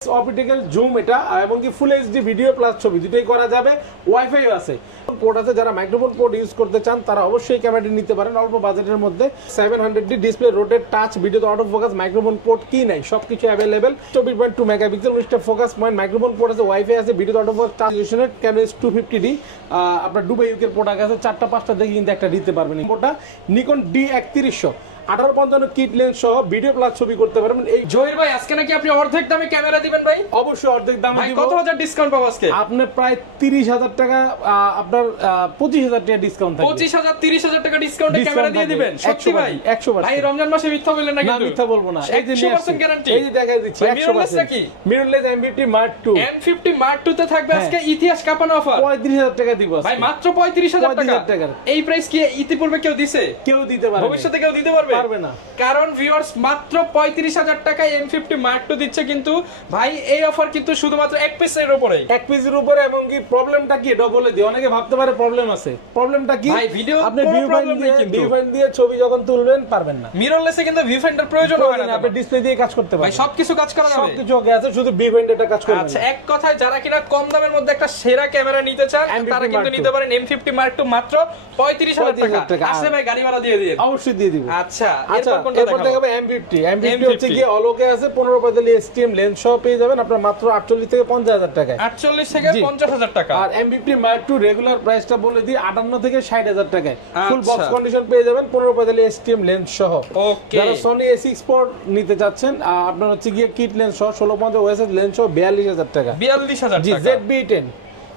Optical zoom এটা এবং কি ফুল এইচডি ভিডিও প্লাস ছবি দুটোই করা যাবে, ওয়াইফাই আছে, পোর্ট আছে। যারা মাইক্রোফোন পোর্ট ইউজ করতে চান তারা অবশ্যই ক্যামেরাটি নিতে পারেন অল্প বাজেটের মধ্যে। 700D ডিসপ্লে, রোটেট টাচ, ভিডিওতে অটো ফোকাস, মাইক্রোফোন পোর্ট কি নাই সবকিছু অ্যাভেলেবেল। 24.2 মেগাপিক্সেল, 19টা ফোকাস পয়েন্ট, মাইক্রোফোন পোর্ট আছে, ওয়াইফাই আছে, ভিডিওতে অটো ফোকাস, টাচ রেজোলিউশনের ক্যামেরা 250D। আপনার দুবাই ইউকের প্রোডাক্ট আছে, 4টা 5টা দেখে কিন্তু একটা নিতে পারবেন। ওটা নিকন D3100 1855 কিট লেন্স সহ ভিডিও প্লাস ছবি করতে পারবেন। এই জহির ভাই আজকে নাকি আপনি অর্ধেক দামে ক্যামেরা দিবেন ভাই? অবশ্যই অর্ধেক দামে ভাই দিব। কত হাজার ডিসকাউন্ট পাবো আজকে? আপনি প্রায় 30,000 টাকা, আপনার 25,000 টাকা ডিসকাউন্ট থাকবে। 25,000 30,000 টাকা ডিসকাউন্টে ক্যামেরা দিয়ে দিবেন? সত্যি ভাই? 100% ভাই রমজান মাসে মিথ্যা বললেন না না, কিন্তু? মিথ্যা বলবো না। এই যে 100% গ্যারান্টি। এই যে দেখাই দিচ্ছি, ভাই, mirrorless 100% নাকি? Mirrorless M50 Mark II M50 Mark II তে থাকবে আজকে ইতিহাস কাঁপানো অফার। 35,000 টাকা দিব আজকে। ভাই মাত্র 35,000 35,000 টাকা। টাকার। এই প্রাইস কি ইতিপূর্বে কেউ দিছে? কেউ দিতে পারবে না। ভবিষ্যতে কেউ দিতে পারবে? পারবে না। কারণ ভিউয়ার্স মাত্র 35,000 টাকায় M50 Mark II দিচ্ছে, কিন্তু ভাই এই অফার কিন্তু শুধুমাত্র এক পিসের উপরে। এক পিসের উপরে। এবং কি প্রবলেমটা কি এটা বলে দিই, অনেকে ভাবতে পারে প্রবলেম আছে। প্রবলেমটা কি ভাই, ভিডিও আপনি কোনো ভিউ problem নেই কিন্তু। ফাইন্ড দিয়ে ছবি যখন তুলবেন পারবেন না। মিররলেসে কিন্তু ভিউ ফাইন্ডার প্রয়োজন হয় না। আপনি ডিসপ্লে দিয়ে কাজ করতে ভাই পারবেন। সবকিছু কাজ করা যাবে। সবকিছু ওকে আছে, শুধু ভিউ ফাইন্ডারটা কাজ করবে। আচ্ছা, এক কথায় যারা কিনা কম দামের মধ্যে একটা সেরা ক্যামেরা নিতে চান M50 তারা কিন্তু Mark II। নিতে পারেন M50 Mark II মাত্র 35,000 টাকা। আসলে ভাই গাড়ি ভাড়া দিয়ে দিন। অবশ্যই দিয়ে দিব। আচ্ছা, আচ্ছা, এরপর কোনটা এরপর দেখাবো? দেখাবো M50 হচ্ছে কি অলোকে আছে 1545 STM লেন্স সহ পেয়ে যাবেন আপনার মাত্র 48 থেকে 50,000 টাকায়। 48 থেকে জি। 50,000 টাকা। আর M50 Mark II রেগুলার প্রাইসটা বলে দিই 58 থেকে 60,000 টাকায়। ফুল আচ্ছা। বক্স কন্ডিশন পেয়ে যাবেন 1545 STM লেন্স সহ। ওকে। যারা Sony A6 Sport নিতে চাচ্ছেন আপনার হচ্ছে গিয়ে কিট লেন্স সহ 1650 OSS লেন্স সহ 42,000 টাকা। 42,000 জি, টাকা। ZB10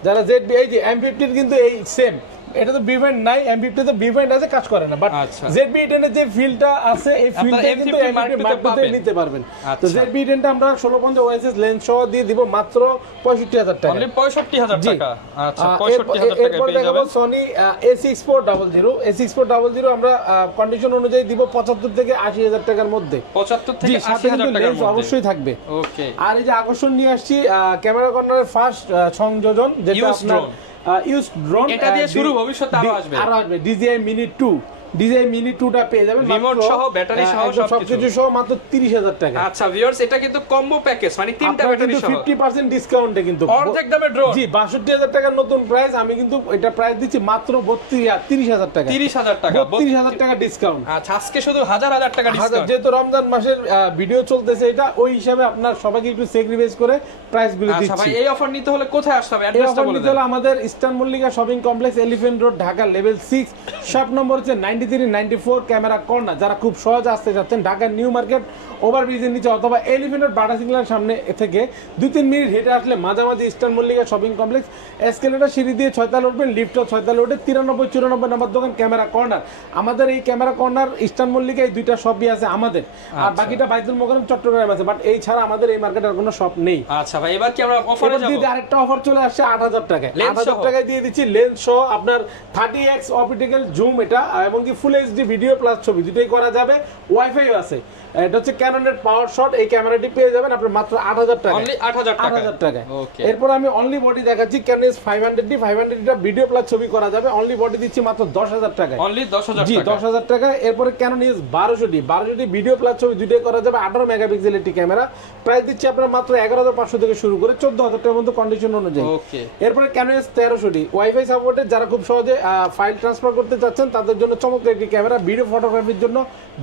যারা ZB এই যে M50 এর কিন্তু এই সেম, এটা তো বিভাইন্ড নাই, M50 তে বিভাইন্ড আছে, কাজ করে না, বাট আচ্ছা। ZB10 এর যে ফিলটা আছে এই ফিলটা আপনারা কিন্তু M50 Mark M50 II Mark II তে পাবেন। নিতে পারবেন। তো আচ্ছা। ZB10 টা আমরা 1650 OSS লেন্স সহ দিয়ে দিব মাত্র 65,000 টাকা। অনলি 65,000 জি। টাকা। আচ্ছা, 65,000 টাকা এরপর পেয়ে দেখাবো যাবেন। Sony A6400 আমরা কন্ডিশন অনুযায়ী দিব 75 থেকে 80,000 টাকার মধ্যে। 75 জি, থেকে সাথে 80,000 কিন্তু টাকার লেন্স মধ্যে। অবশ্যই থাকবে। ওকে। আর এই যে আকর্ষণ নিয়ে আসছি ক্যামেরা কর্নারের ফার্স্ট সংযোজন, যেটা Used আপনার drone। Use drone. এটা দিয়ে শুরু, ভবিষ্যতে আরো আসবে। আরো আসবে DJI Mini 2 টা পেয়ে যাবেন রিমোট সহ, ব্যাটারি সহ, সবকিছু সহ মাত্র 30,000 টাকা। আচ্ছা ভিউয়ার্স, এটা কিন্তু কম্বো প্যাকেজ, মানে তিনটা আপনারা ব্যাটারি কিন্তু সহ 50% ডিসকাউন্টে কিন্তু অর্ধেক দামে ড্রোন। জি 62,000 টাকার নতুন প্রাইস। আমি কিন্তু এটা প্রাইস দিচ্ছি মাত্র 30,000 টাকা। 30,000 টাকা। 32,000 টাকা ডিসকাউন্ট। আচ্ছা, আজকে শুধু হাজার হাজার টাকা ডিসকাউন্ট। যেহেতু রমজান মাসের ভিডিও চলতেছে, এটা ওই হিসাবে আপনার সবাইকে একটু স্যাক্রিফাইস করে প্রাইস গুলো আচ্ছা ভাই, দিচ্ছি। এই অফার নিতে হলে কোথায় আসতে হবে? এই অ্যাড্রেসটা অফার বলে নিতে দেন। হলে আমাদের eastern Mallika shopping complex, elephant road, Dhaka, level 6, shop number হচ্ছে 9394 ক্যামেরা কর্নার। যারা খুব সহজে আসতে চাচ্ছেন ঢাকা নিউ মার্কেট ওভারব্রিজের নিচে অথবা এলিফ্যান্ট রোড বাটা সিগন্যাল সামনে থেকে 2-3 মিনিট হেঁটে আসলে মাঝামাঝি eastern Mallika shopping complex. Escalator সিঁড়ি দিয়ে 6 তলা উঠবেন, লিফটও 6 তলা উঠে 9394 নম্বর দোকান ক্যামেরা কর্নার। আমাদের এই ক্যামেরা কর্নার ইস্টার্ন মল্লিকা এই দুইটা শপই আছে আমাদের, আর বাকিটা বাইতুল মোকাররম চট্টগ্রামে আছে, বাট এই ছাড়া আমাদের এই মার্কেটে আর কোনো শপ নেই। আচ্ছা ভাই, এবার কি আমরা অফারে এবার যাব? দিয়ে আরেকটা অফার চলে আসছে 8,000 টাকায়। Lens 8,000 সহ? টাকায় দিয়ে দিচ্ছি লেন্স সহ আপনার 30x অপটিক্যাল জুম এটা এবং কি ফুল এইচডি ভিডিও প্লাস ছবি দুটোই করা যাবে, ওয়াইফাই আছে। এটা হচ্ছে ক্যাননের পাওয়ার শট। এই ক্যামেরাটি পেয়ে যাবেন আপনি মাত্র 8,000 টাকা। অনলি 8,000 টাকা। 8,000 টাকায়। ওকে। এরপর আমি অনলি বডি দেখাচ্ছি ক্যানন 500D। 500D টা ভিডিও প্লাস ছবি করা যাবে, অনলি বডি দিচ্ছি মাত্র 10,000 টাকায়। অনলি 10,000 জি টাকা। 10,000 টাকা। এরপরে Canon use 1200D video plus ছবি দুটোই করা যাবে, 18 মেগাপিক্সেল একটি ক্যামেরা। প্রাইস দিচ্ছি আপনার মাত্র 11,500 থেকে শুরু করে 14,000 টাকার মধ্যে কন্ডিশন অনুযায়ী। ওকে। এরপরে ক্যানন 1300D ওয়াইফাই সাপোর্টেড। যারা খুব সহজে ফাইল ট্রান্সফার করতে চাচ্ছেন তাদের জন্য চমৎকার একটি ক্যামেরা, ভিডিও ফটোগ্রাফির জন্য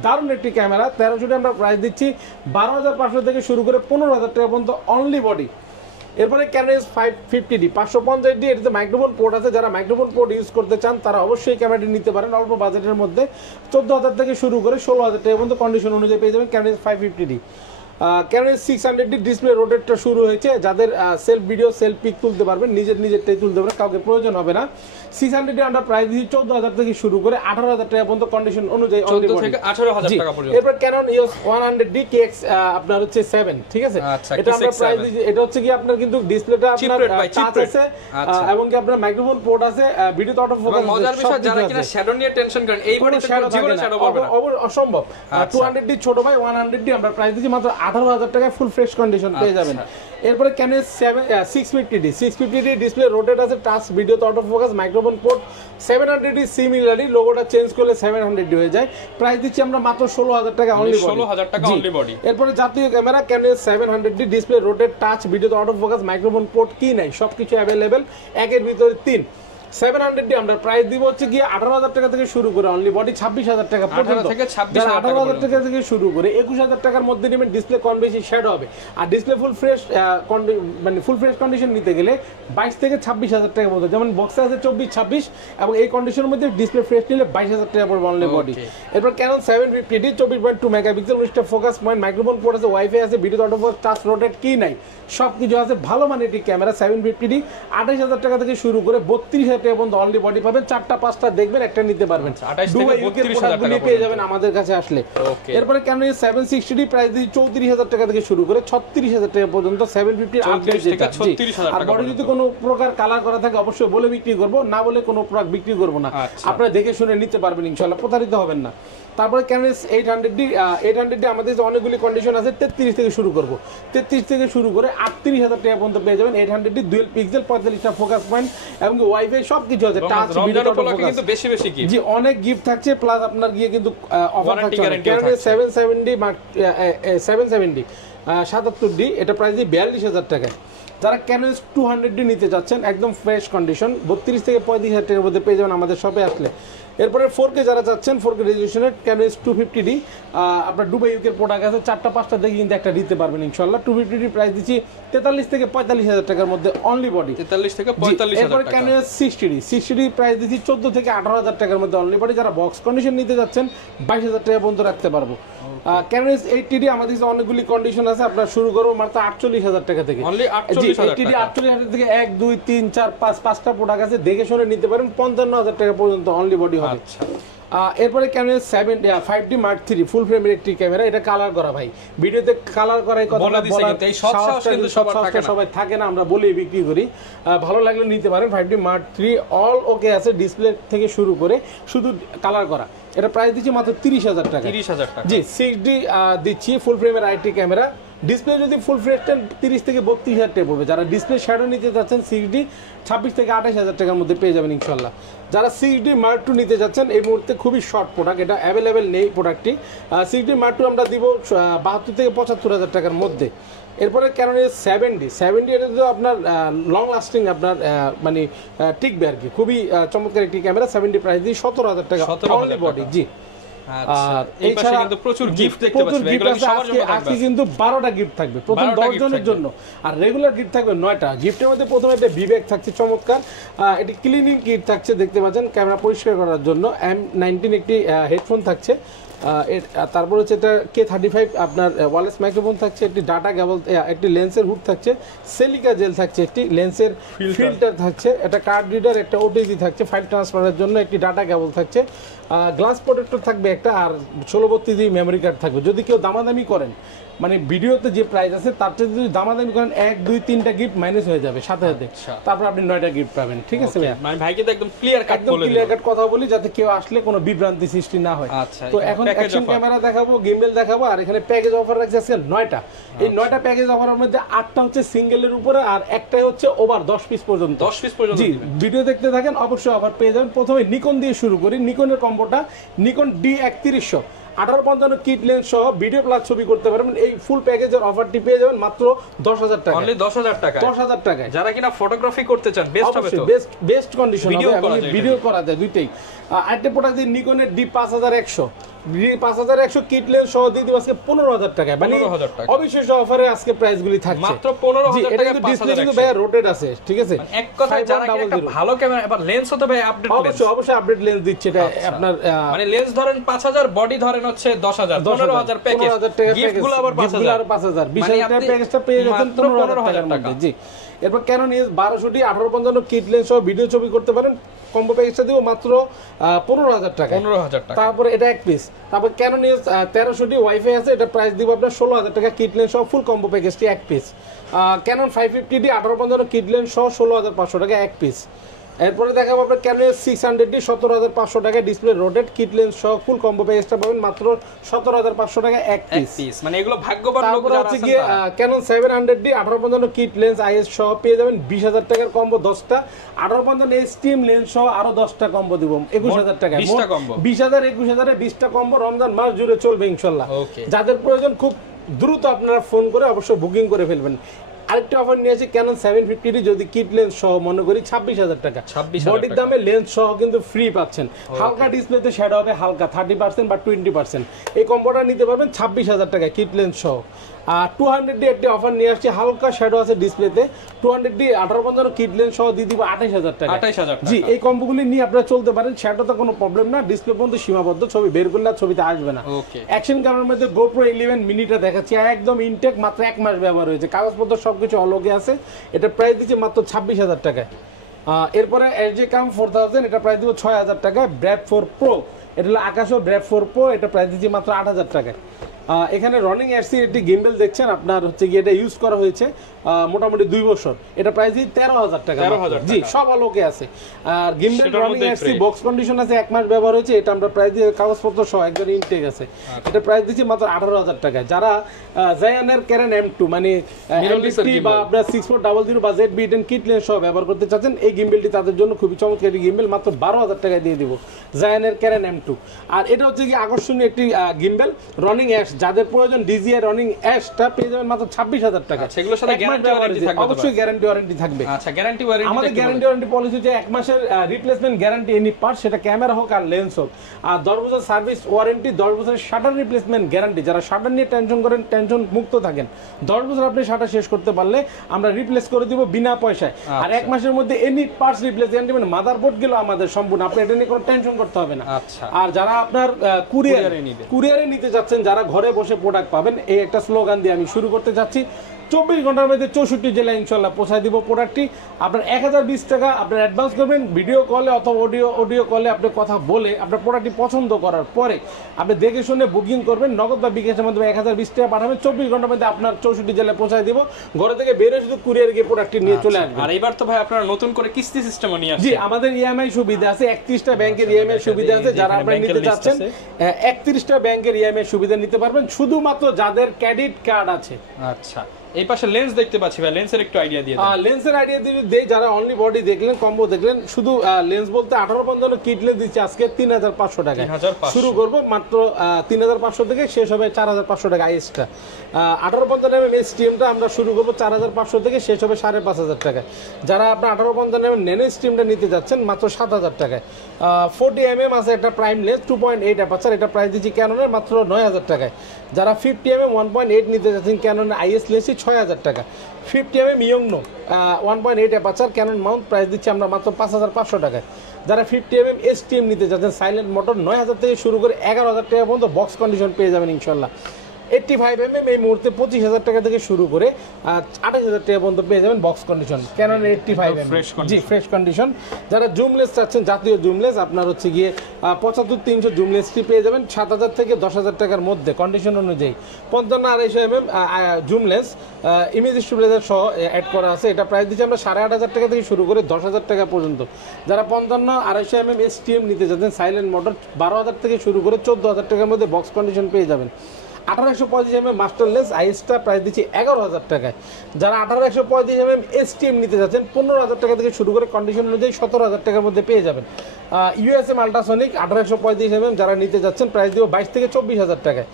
দারুণ একটি ক্যামেরা। 1300D আমরা প্রাইস দিচ্ছি 12,500 থেকে শুরু করে 15,000 টাকা পর্যন্ত অনলি বডি। এরপরে ক্যানন 550D 550D, এটাতে মাইক্রোফোন পোর্ট আছে। যারা মাইক্রোফোন পোর্ট ইউজ করতে চান তারা অবশ্যই ক্যামেরাটি নিতে পারেন অল্প বাজেটের মধ্যে। 14,000 থেকে শুরু করে 16,000 টাকা পর্যন্ত কন্ডিশন অনুযায়ী পেয়ে যাবেন Canon 550D। Canon 600D display, রোটেটটা শুরু হয়েছে। যাদের সেলফ ভিডিও সেলফ পিক তুলতে পারবেন, নিজেরটাই তুলতে পারবেন, কাউকে প্রয়োজন হবে না। 600D আমরা প্রাইস দিচ্ছি 14,000 থেকে শুরু করে 18,000 টাকা পর্যন্ত কন্ডিশন অনুযায়ী। 14 থেকে 18,000 টাকা পর্যন্ত। এরপর ক্যানন EOS 100D KX আপনার হচ্ছে 7, ঠিক আছে। আচ্ছা, এটা আমরা KX7 প্রাইস দিচ্ছি, এটা হচ্ছে কি আপনার কিন্তু ডিসপ্লেটা Cheap আপনার rate ভাই, cheap টাচ rate। আছে আচ্ছা। এবং কি আপনার মাইক্রোফোন পোর্ট আছে, ভিডিওতে অটো এবং ফোকাস। মজার বিষয়, যারা কিনা শ্যাডো নিয়ে টেনশন করেন, এই বডিতে জীবনে শ্যাডো পাবে না। অসম্ভব। আচ্ছা। 200D ছোট ভাই, 100D আমরা প্রাইস দিচ্ছি মাত্র 18,000 টাকায় ফুল ফ্রেশ কন্ডিশন পেয়ে যাবেন। এরপরে ক্যানন 650D ডিসপ্লে রোটেট আছে, touch video auto focus, microphone port, 700D similarly লোগোটা চেঞ্জ করলে 700D হয়ে যায়। প্রাইস দিচ্ছি আমরা মাত্র 16,000 টাকা অনলি বডি। 16,000 টাকা অনলি বডি। এরপরে জাতীয় camera Canon 700D display rotate, touch video auto focus, microphone port কি নাই সবকিছু অ্যাভেলেবেল, একের ভিতরে 3। 700D আমরা প্রাইস দিব হচ্ছে গিয়ে 18,000 টাকা থেকে শুরু করে অনলি বডি 26,000 টাকা পর্যন্ত। 18,000 টাকা থেকে শুরু করে 21,000 টাকার মধ্যে নেবেন, ডিসপ্লে কম বেশি শ্যাডো হবে। আর ডিসপ্লে ফুল ফ্রেশ মানে ফুল ফ্রেশ কন্ডিশন নিতে গেলে 22 থেকে 26,000 টাকার মধ্যে, যেমন বক্সে আছে 24-26 এবং এই কন্ডিশনের মধ্যে ডিসপ্লে ফ্রেশ নিলে 22,000 টাকা পড়বে অনলি বডি। এরপর ক্যানন 750D 24.2 মেগাপিক্সেল, 19টা ফোকাস পয়েন্ট, মাইক্রোফোন পোর্ট আছে, ওয়াইফাই আছে, video auto focus, touch rotate কি নাই সবকিছু আছে। ভালো মানের একটি ক্যামেরা 750D 28,000 টাকা থেকে শুরু করে 32,000 টাকা পর্যন্ত অনলি বডি পাবেন। 4টা-5টা দেখবেন, একটা নিতে পারবেন। 28 থেকে 32,000 টাকা পেয়ে যাবেন আমাদের কাছে আসলে। এরপরে ক্যানন 760D প্রাইস দিয়ে 34,000 টাকা থেকে শুরু করে 36,000 টাকা পর্যন্ত 750 আপডেট যেটা। আর বডি যদি কোনো প্রকার কালার করা থাকে অবশ্যই বলে বিক্রি করব, না বলে কোনো প্রোডাক্ট বিক্রি করব না। আপনারা দেখে শুনে নিতে পারবেন ইনশাআল্লাহ, প্রতারিত হবেন না। তারপরে ক্যানন 800D আমাদের যে অনেকগুলি কন্ডিশন আছে, 33 থেকে শুরু করব। 33 থেকে শুরু করে 38,000 টাকা পর্যন্ত পেয়ে যাবেন 800D ডুয়াল পিক্সেল, 45টা ফোকাস পয়েন্ট এবং ওয়াইফাই সবকিছু আছে, টাচ ভিডিও অটো ফোকাস কিন্তু বেশি বেশি গিফট। জি অনেক গিফট থাকছে, প্লাস আপনার গিয়ে কিন্তু অফার থাকছে। ক্যানন 770 77D এটা প্রাইস দিয়ে 42,000 টাকা। যারা ক্যানন 200D নিতে চাচ্ছেন একদম ফ্রেশ কন্ডিশন 32 থেকে 35,000 টাকার মধ্যে পেয়ে যাবেন আমাদের শপে আসলে। এরপরে 4K যারা চাচ্ছেন 4K রেজলিউশনের ক্যানন 250D আপনার দুবাই ইউকের প্রোডাক্ট আছে, 4টা-5টা দেখে কিন্তু একটা দিতে পারবেন ইনশাআল্লাহ। 250D প্রাইস দিচ্ছি 43 থেকে 45,000 টাকার মধ্যে অনলি বডি। 43 থেকে 45,000 এরপরে টাকা। ক্যানন 60D প্রাইস দিচ্ছি 14 থেকে 18,000 টাকার মধ্যে অনলি বডি। যারা বক্স কন্ডিশন নিতে যাচ্ছেন 22,000 টাকা পর্যন্ত রাখতে পারবো। ক্যানন 80D আমাদের কাছে অনেকগুলি কন্ডিশন আছে, আপনারা শুরু করবো মাত্র 48,000 টাকা থেকে। অনলি 48,000 80D 48,000 থেকে 1 2 3 4 5 5টা প্রোডাক্ট আছে, দেখে শুনে নিতে পারেন। 55,000 টাকা পর্যন্ত অনলি বডি হবে। এরপরে ক্যানন 5D Mark III ফুল ফ্রেমের একটি ক্যামেরা, এটা কালার করা ভাই, ভিডিওতে কালার করাই কথা বলে দিছে কিন্তু এই সাহস কিন্তু সবাই থাকে না, আমরা বলেই বিক্রি করি। ভালো লাগলে নিতে পারেন। 5D Mark III অল ওকে আছে, ডিসপ্লে থেকে শুরু করে শুধু কালার করা। এটা প্রাইস দিচ্ছি মাত্র 30,000 টাকা। 30,000 টাকা। জি 6D দিচ্ছি ফুল ফ্রেমের আইটি ক্যামেরা, ডিসপ্লে যদি ফুল ফ্রেশ 30 থেকে 32,000 টাকা পড়বে। যারা ডিসপ্লে শ্যাডো নিতে চাচ্ছেন 6D 26 থেকে 28,000 টাকার মধ্যে পেয়ে যাবেন ইনশাল্লাহ। যারা 6D Mark II নিতে চাচ্ছেন এই মুহূর্তে খুবই শর্ট প্রোডাক্ট, এটা অ্যাভেলেবেল নেই প্রোডাক্টটি। 6D Mark II আমরা দিব 72 থেকে 75,000 টাকার মধ্যে। এরপরে ক্যানন 70 এটা তো আপনার লং লাস্টিং আপনার মানে টিকবে আর কি, খুবই চমৎকার একটি ক্যামেরা। 70 প্রাইস দিয়ে 17,000 টাকা অনলি বডি। জি এই পাশে কিন্তু প্রচুর গিফট দেখতে পাচ্ছেন, এগুলো সবার জন্য থাকবে। আজকে কিন্তু 12টা গিফট থাকবে প্রথম 10 জনের জন্য, আর রেগুলার গিফট থাকবে 9টা। গিফটের মধ্যে প্রথমে একটা বিবেক থাকছে চমৎকার, এটি ক্লিনিং কিট থাকছে দেখতে পাচ্ছেন ক্যামেরা পরিষ্কার করার জন্য। M19 একটি হেডফোন থাকছে, তারপর হচ্ছে এটা K35 আপনার ওয়্যারলেস মাইক্রোফোন থাকছে, একটি ডাটা কেবল, একটি লেন্সের হুড থাকছে, সিলিকা জেল থাকছে, একটি লেন্সের ফিল্টার থাকছে, একটা কার্ড রিডার, একটা OTG থাকছে ফাইল ট্রান্সফারের জন্য, একটি ডাটা কেবল থাকছে, গ্লাস প্রোটেক্টর থাকবে একটা, আর 1632 মেমোরি কার্ড থাকবে। যদি কেউ দামাদামি করেন মানে ভিডিওতে যে প্রাইস আছে তার চেয়ে যদি দামাদামি করেন 1 2 3টা গিফট মাইনাস হয়ে যাবে সাথে সাথে, তারপর আপনি 9টা গিফট পাবেন। ঠিক আছে ভাইয়া, মানে ভাই কিন্তু একদম ক্লিয়ার কাট বলে দিল, ক্লিয়ার কাট কথা বলি যাতে কেউ আসলে কোনো বিভ্রান্তি সৃষ্টি না হয়। তো এখন অ্যাকশন ক্যামেরা দেখাবো, গিম্বেল দেখাবো, আর এখানে প্যাকেজ অফার রাখছে আজকে 9টা। এই 9টা প্যাকেজ অফারের মধ্যে 8টা হচ্ছে সিঙ্গেলের উপরে আর একটাই হচ্ছে ওভার 10 পিস পর্যন্ত। 10 পিস পর্যন্ত জি, ভিডিও দেখতে থাকেন অবশ্যই অফার পেয়ে যাবেন। প্রথমে নিকন দিয়ে শুরু করি। নিকনের কম্বোটা নিকন D3100 1855 কিট লেন্স সহ ভিডিও প্লাস ছবি করতে পারবেন। এই ফুল প্যাকেজের অফারটি পেয়ে যাবেন মাত্র 10,000 টাকা, অনলি 10,000 টাকা। 10,000 টাকায় যারা কিনা ফটোগ্রাফি করতে চান বেস্ট হবে তো, বেস্ট কন্ডিশন হবে, ভিডিও করা যায় দুইটাই। আরেকটা প্রোডাক্ট দিয়ে নিকনের D5100 কিট লেন্স সহ দিয়ে দিব আজকে 15,000 টাকায়, মানে অবিশ্বাস্য অফারে আজকে প্রাইসগুলি থাকছে মাত্র 15,000 টাকা। ডিসপ্লে কিন্তু ভাই রোটেট আছে, ঠিক আছে। এক কথা যারা একটা ভালো ক্যামেরা, এবার লেন্স হতে ভাই আপডেট লেন্স, অবশ্যই আপডেট লেন্স দিচ্ছে এটা আপনার, মানে লেন্স ধরেন 5,000, বডি ধরেন হচ্ছে 10,000, 15,000 প্যাকেজ, গিফটগুলো আবার 5,000 20,000 টাকা প্যাকেজটা পেয়ে যাচ্ছেন 15,000 টাকা। জি, এরপর Canon EOS 1200D 1855 kit lens সহ ভিডিও ছবি করতে পারেন। কম্বো প্যাকেজটা দিব মাত্র 15,000 টাকা। 15,000 টাকা। তারপরে এটা এক পিস। তারপর ক্যানন EOS 1300D ওয়াইফাই আছে, এটা প্রাইস দিব আপনার 16,000 টাকা কিট লেন্স সহ ফুল কম্বো প্যাকেজটি এক piece. Canon 550D 1855 kit lens সহ 16,500 টাকা এক পিস। এরপরে দেখাবো আপনার ক্যানোন 600 17,500 টাকা ডিসপ্লে রোটেট কিট লেন্স সহ ফুল কম্বো প্যাকেজটা পাবেন মাত্র 17,500 টাকা এক পিস। মানে এগুলো ভাগ্যবান লোক তারপরে যারা হচ্ছে আছেন গিয়ে তারা। Canon 700D 1855 kit lens is সহ পেয়ে যাবেন 20,000 টাকার কম্বো 10টা, 1855 এসটিএম লেন্স সহ আরো 10টা কম্বো দিব 21,000 টাকা, 20টা combo। 20,000 21,000 এ 20টা কম্বো রমজান মাস জুড়ে চলবে ইনশাআল্লাহ। Okay। যাদের প্রয়োজন খুব দ্রুত আপনারা ফোন করে অবশ্যই বুকিং করে ফেলবেন। আরেকটা অফার নিয়েছি ক্যানন 750 যদি কিট লেন্স সহ মনে করি 26,000 টাকা, 26,000 বডির টাকা। দামে লেন্স সহ কিন্তু ফ্রি পাচ্ছেন। হালকা ডিসপ্লেতে শ্যাডো হবে হালকা 30% বা 20%, এই কম্বোটা নিতে পারবেন 26,000 টাকা কিট লেন্স সহ। আর 200D একটি অফার নিয়ে আসছি, হালকা শ্যাডো আছে ডিসপ্লেতে, 200D 1855 কিট লেন্স সহ দিয়ে দিব 28,000 টাকা। 28,000 টাকা। জি, এই কম্বোগুলি নিয়ে আপনারা চলতে পারেন, শ্যাডোতে কোনো প্রবলেম না, ডিসপ্লে পর্যন্ত সীমাবদ্ধ, ছবি বের করলে আর ছবিতে আসবে না। ওকে। অ্যাকশন ক্যামেরার মধ্যে GoPro 11 মিনিটা দেখাচ্ছি, একদম ইনটেক, মাত্র 1 মাস ব্যবহার হয়েছে, কাগজপত্র সবকিছু অলগে আছে। এটা প্রাইস দিচ্ছে মাত্র 26,000 টাকায়। এরপরে SJ Cam 4000 এটা প্রাইস দিব 6,000 টাকায়। ব্র্যাড 4 Pro এটা হলো আকাশও ব্র্যাড 4 Pro এটা প্রাইস দিচ্ছি মাত্র 8,000 টাকায়। এখানে রনিং এসসি একটি গিম্বেল দেখছেন আপনার হচ্ছে গিয়ে এটা ইউজ করা হয়েছে মোটামুটি 2 বছর, এটা প্রাইস দিচ্ছি 13,000 টাকা। 13,000 জি, সব আলোকে আছে। আর গিম্বেল সেটার রনিং মধ্যে এসসি free। বক্স কন্ডিশন আছে, 1 মাস ব্যবহার হয়েছে, এটা আমরা প্রাইস দিয়ে কাগজপত্র সহ একবার ইনটেক আছে, এটা প্রাইস দিচ্ছি মাত্র 18,000 টাকায়। যারা জায়ানের ক্যানন M2 মানে Mirrorless M50 বা gimbal। আপনার 6400 বা ZB10 কিট লেন্স সহ ব্যবহার করতে চাচ্ছেন, এই গিম্বেলটি তাদের জন্য খুবই চমৎকার একটি গিম্বেল, মাত্র 12,000 টাকায় দিয়ে দিব জায়ানের ক্যানন M2। আর এটা হচ্ছে কি আকর্ষণীয় একটি গিম্বেল রনিং অ্যাশ, যাদের প্রয়োজন DJI রনিং অ্যাশটা পেয়ে যাবেন মাত্র 26,000 টাকা। আচ্ছা, এগুলোর সাথে এক মাস guarantee ব্যবহার warranty হয়েছে, থাকবে তো অবশ্যই গ্যারান্টি ওয়ারেন্টি থাকবে। আচ্ছা, গ্যারান্টি ওয়ারেন্টি আমাদের গ্যারান্টি ওয়ারেন্টি পলিসি হচ্ছে 1 মাসের রিপ্লেসমেন্ট গ্যারান্টি এনি পার্ট, সেটা ক্যামেরা হোক আর লেন্স হোক। আর 10 বছর সার্ভিস ওয়ারেন্টি, 10 বছরের শাটার রিপ্লেসমেন্ট গ্যারান্টি। যারা শাটার নিয়ে টেনশন করেন, টেনশন মুক্ত থাকেন, 10 বছর আপনি শাটার শেষ করতে পারলে আমরা রিপ্লেস করে দিব বিনা পয়সায়। আর 1 মাসের মধ্যে এনি পার্টস রিপ্লেস গ্যারান্টি, মানে মাদারবোর্ড গেল আমাদের সম্পূর্ণ, আপনি এটা নিয়ে কোনো টেনশন করতে হবে না। আচ্ছা। আর যারা আপনার কুরিয়ারে নিতে যাচ্ছেন, যারা ঘরে বসে প্রোডাক্ট পাবেন, এই একটা স্লোগান দিয়ে আমি শুরু করতে যাচ্ছি। 24 ঘন্টার মধ্যে 64 জেলায় ইনশাল্লাহ পৌঁছায় দিব প্রোডাক্টটি। আপনার 1020 টাকা আপনার অ্যাডভান্স করবেন, ভিডিও কলে অথবা অডিও কলে আপনি কথা বলে আপনার প্রোডাক্টটি পছন্দ করার পরে আপনি দেখে শুনে বুকিং করবেন, নগদ বা বিকাশের মাধ্যমে 1020 টাকা পাঠাবেন, 24 ঘন্টার মধ্যে আপনার 64 জেলায় পৌঁছায় দিব। ঘরে থেকে বেরোয় শুধু কুরিয়ারে গিয়ে প্রোডাক্টটি নিয়ে চলে আসবেন। আর এবার তো ভাই আপনারা নতুন করে কিস্তি সিস্টেমও নিয়ে জি, আসছেন। আমাদের ইএমআই সুবিধা আছে, 31টা ব্যাংকের ইএমআই সুবিধা আছে। যারা আপনারা নিতে চাচ্ছেন 31টা ব্যাংকের ইএমআই সুবিধা নিতে পারবেন, শুধুমাত্র যাদের ক্রেডিট কার্ড আছে। আচ্ছা, এই পাশে লেন্স দেখতে পাচ্ছি ভাই, লেন্সের একটু আইডিয়া দিয়ে দেন। লেন্সের আইডিয়া দিয়ে দেই, যারা অনলি বডি দেখলেন, কম্বো দেখলেন, শুধু লেন্স বলতে 1855 কিট লেন্স দিচ্ছে আজকে 3,500 টাকা। 3,500 শুরু করব মাত্র 3,500 থেকে, শেষ হবে 4,500 টাকা আইএসটা। 1855 mm স্টিমটা আমরা শুরু করব 4,500 থেকে, শেষ হবে 5,500 টাকা। যারা আপনার 1855 mm ন্যানো স্টিমটা নিতে যাচ্ছেন মাত্র 7,000 টাকায়। 40 mm আছে একটা প্রাইম লেন্স 2.8 অ্যাপারচার, এটা প্রাইস দিচ্ছি ক্যাননের মাত্র 9,000 টাকায়। যারা 50 mm 1.8 নিতে যাচ্ছেন ক্যাননের আইএস লেন্সই 6,000 টাকা। 50 mm ইয়ংনো 1.8 অ্যাপারচার ক্যানন মাউন্ট প্রাইস দিচ্ছি আমরা মাত্র 5,500 টাকায়। যারা 50 mm এসটিএম নিতে যাচ্ছেন সাইলেন্ট মোটর 9,000 থেকে শুরু করে 11,000 টাকা পর্যন্ত বক্স কন্ডিশন পেয়ে যাবেন ইনশাল্লাহ। 85 mm এই মুহূর্তে 25,000 টাকা থেকে শুরু করে 28,000 টাকা পর্যন্ত পেয়ে যাবেন বক্স কন্ডিশন ক্যাননের 85 mm। জি, ফ্রেশ কন্ডিশন। যারা জুমলেস চাচ্ছেন, জাতীয় জুমলেস আপনার হচ্ছে গিয়ে 75-300 জুমলেসটি পেয়ে যাবেন 7,000 থেকে 10,000 টাকার মধ্যে কন্ডিশন অনুযায়ী। 55-250 mm জুমলেস ইমেজ স্টেবিলাইজার সহ অ্যাড করা আছে, এটা প্রাইস দিচ্ছি আমরা 8,500 টাকা থেকে শুরু করে 10,000 টাকা পর্যন্ত। যারা 55-250 mm এসটিএম নিতে যাচ্ছেন সাইলেন্ট মোটর 12,000 থেকে শুরু করে 14,000 টাকার মধ্যে বক্স কন্ডিশন পেয়ে যাবেন। 18-135 mm মাস্টার লেন্স আইএসটা প্রাইস দিচ্ছি 11,000 টাকায়। যারা 18-135 mm এসটিএম নিতে যাচ্ছেন 15,000 টাকা থেকে শুরু করে কন্ডিশন অনুযায়ী 17,000 টাকার মধ্যে পেয়ে যাবেন। ইউএসএম আল্ট্রাসনিক 18-135 mm যারা নিতে যাচ্ছেন প্রাইস দিব 22,000 থেকে 24,000 টাকায়।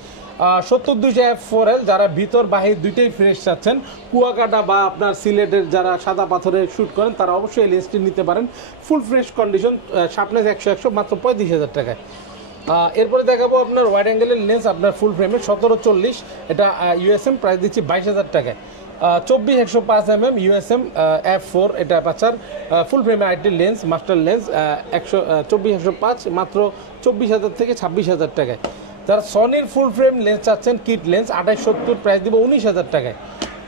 70-200 F4L যারা ভিতর বাহির দুইটাই ফ্রেশ চাচ্ছেন, কুয়াকাটা বা আপনার সিলেটের যারা সাদা পাথরে শ্যুট করেন, তারা অবশ্যই এই লেন্সটি নিতে পারেন। ফুল ফ্রেশ কন্ডিশন, শার্পনেস 100 মাত্র 35,000 টাকায়। এরপরে দেখাবো আপনার ওয়াইড অ্যাঙ্গেলের লেন্স আপনার ফুল ফ্রেমের 17-40, এটা ইউএসএম প্রাইস দিচ্ছি 22,000 টাকায়। 24-105 mm ইউএসএম F4 এটা অ্যাপারচার ফুল ফ্রেমে আইটি লেন্স মাস্টার লেন্স 24-105 মাত্র 24,000 থেকে 26,000 টাকায়। যারা সনির ফুল ফ্রেম লেন্স চাচ্ছেন কিট লেন্স 28-70 প্রাইস দিব 19,000 টাকায়।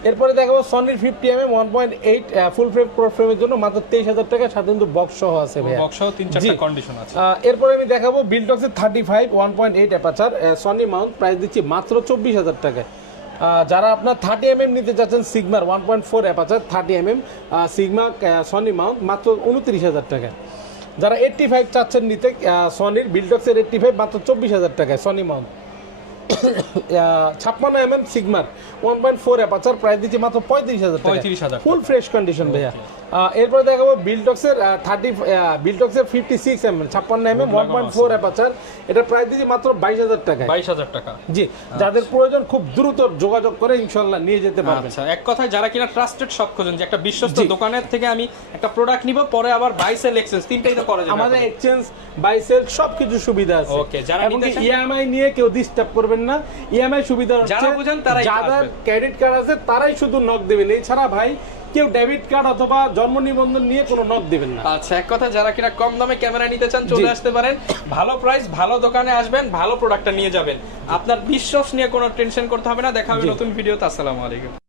এরপরে দেখাবো সনির 50 mm 1.8 ফুল ফ্রেম প্রো ফ্রেমের জন্য মাত্র 23,000 টাকা, সাথে কিন্তু বক্স সহ আছে ভাই, বক্স সহ 3-4টা কন্ডিশন আছে। এরপরে আমি দেখাবো বিল্ডক্সের 35 1.8 অ্যাপারচার সনি মাউন্ট প্রাইস দিচ্ছি মাত্র 24,000 টাকায়। যারা আপনার 30mm নিতে চাচ্ছেন সিগমার 1.4 aperture 30mm sigma Sony Mount মাত্র 29,000 টাকা। যারা 85 চাচ্ছেন নিতে সনির বিল্ডক্সের 85 মাত্র 24,000 টাকায় Sony Mount. 56mm সিগমার 1.4 aperture price দিচ্ছি মাত্র 35,000 টাকা, 35,000 ফুল ফ্রেশ কন্ডিশন ভাইয়া। এরপর দেখাবো বিল্ডক্সের 56mm 56mm 1.4 অ্যাপাচার, এটা প্রাইস দিচ্ছি মাত্র 22,000 টাকা। 22,000 টাকা। জি, যাদের প্রয়োজন খুব দ্রুত যোগাযোগ করে ইনশাআল্লাহ নিয়ে যেতে পারবেন। আচ্ছা, এক কথায় যারা কিনা ট্রাস্টেড শপ খোঁজেন, যে একটা বিশ্বস্ত দোকানের থেকে আমি একটা প্রোডাক্ট নিব, পরে আবার বাই সেল এক্সচেঞ্জ তিনটাই তো করা যাবে। আমাদের এক্সচেঞ্জ বাই সেল সবকিছু সুবিধা আছে। ওকে, যারা এবং নিতে চান ইএমআই নিয়ে কেউ ডিস্টার্ব করবেন না। ইএমআই সুবিধা হচ্ছে যারা বুঝেন তারাই যাদের আসবেন। ক্রেডিট কার্ড আছে তারাই শুধু নক দিবেন, এছাড়া ভাই কেউ ডেবিট কার্ড অথবা জন্ম নিবন্ধন নিয়ে কোনো নক দিবেন না। আচ্ছা, এক কথা যারা কিনা কম দামে ক্যামেরা নিতে চান চলে আসতে পারেন, ভালো প্রাইস, ভালো দোকানে আসবেন, ভালো প্রোডাক্টটা নিয়ে যাবেন, আপনার বিশ্বাস নিয়ে কোনো টেনশন করতে হবে না। দেখা হবে নতুন ভিডিওতে। আসসালামু আলাইকুম।